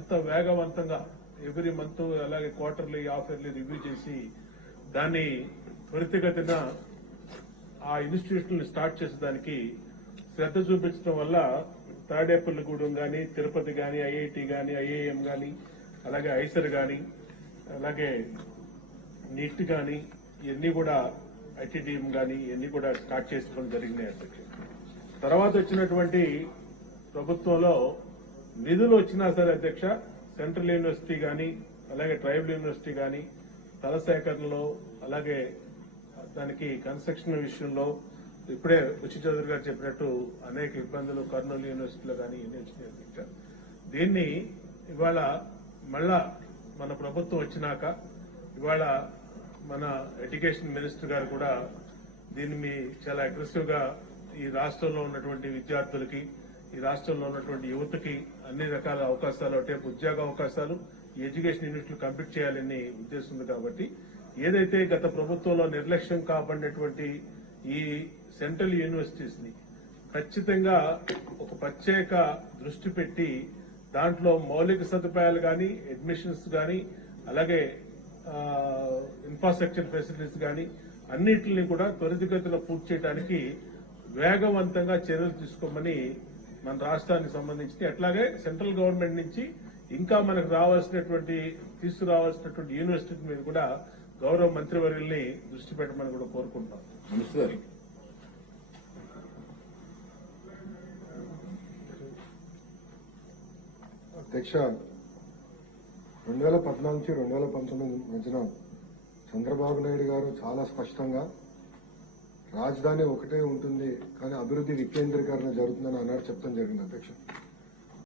ఎంత వేగవంతంగా every month అలాగే క్వార్టర్లీ హాఫ్ ఇయర్లీ రివ్యూ చేసి దాన్ని త్వరితగతిన ఆ ఇన్స్టిట్యూషన్ స్టార్ట్ చేసేదానికి శ్రద్ధ చూపించడం వల్ల తాడేపల్లిగూడెం కానీ తిరుపతి కానీ ఐఐటి కానీ ఐఐఎం కానీ అలాగే ఐసర్ కానీ అలాగే నీట్ కానీ ఇవన్నీ కూడా ఐటీడీఎం కానీ ఇవన్నీ కూడా స్టార్ట్ చేసుకోవడం జరిగినాయి అధ్యక్ష. తర్వాత వచ్చినటువంటి ప్రభుత్వంలో నిధులు వచ్చినా సరే అధ్యక్ష సెంట్రల్ యూనివర్సిటీ కానీ అలాగే ట్రైబల్ యూనివర్సిటీ కానీ తలసేకరణలో అలాగే దానికి కన్స్ట్రక్షన్ విషయంలో ఇప్పుడే ఉచి చౌదరి గారు చెప్పినట్టు అనేక ఇబ్బందులు కర్నూలు యూనివర్సిటీలో కానీ ఇవన్నీ వచ్చినాయి అధ్యక్ష. దీన్ని ఇవాళ మళ్ళా మన ప్రభుత్వం వచ్చినాక ఇవాళ మన ఎడ్యుకేషన్ మినిస్టర్ గారు కూడా దీన్ని మీ చాలా అగ్రెసివ్గా ఈ రాష్ట్రంలో ఉన్నటువంటి విద్యార్థులకి ఈ రాష్ట్రంలో ఉన్నటువంటి యువతకి అన్ని రకాల అవకాశాలు అంటే ఉద్యోగ అవకాశాలు ఎడ్యుకేషన్ యూనిట్లు కంప్లీట్ చేయాలని ఉద్దేశం ఉంది కాబట్టి ఏదైతే గత ప్రభుత్వంలో నిర్లక్ష్యం కాబడినటువంటి ఈ సెంట్రల్ యూనివర్సిటీస్ని ఖచ్చితంగా ఒక ప్రత్యేక దృష్టి పెట్టి దాంట్లో మౌలిక సదుపాయాలు కానీ అడ్మిషన్స్ కానీ అలాగే ఇన్ఫ్రాస్ట్రక్చర్ ఫెసిలిటీస్ కానీ అన్నిటిని కూడా త్వరితగతిలో పూర్తి చేయడానికి వేగవంతంగా చర్యలు తీసుకోమని మన రాష్ట్రానికి సంబంధించి అట్లాగే సెంట్రల్ గవర్నమెంట్ నుంచి ఇంకా మనకు రావాల్సినటువంటి తీసుకురావాల్సినటువంటి యూనివర్సిటీ మీద కూడా గౌరవ మంత్రివర్యుల్ని దృష్టి పెట్టమని కూడా కోరుకుంటాం అధ్యక్ష రెండు వేల పద్నాలుగు నుంచి రెండు వేల పంతొమ్మిది మధ్యన చంద్రబాబు నాయుడు గారు చాలా స్పష్టంగా రాజధాని ఒకటే ఉంటుంది కానీ అభివృద్ధి వికేంద్రీకరణ జరుగుతుందని అన్నారు చెప్తాం జరిగింది అధ్యక్ష.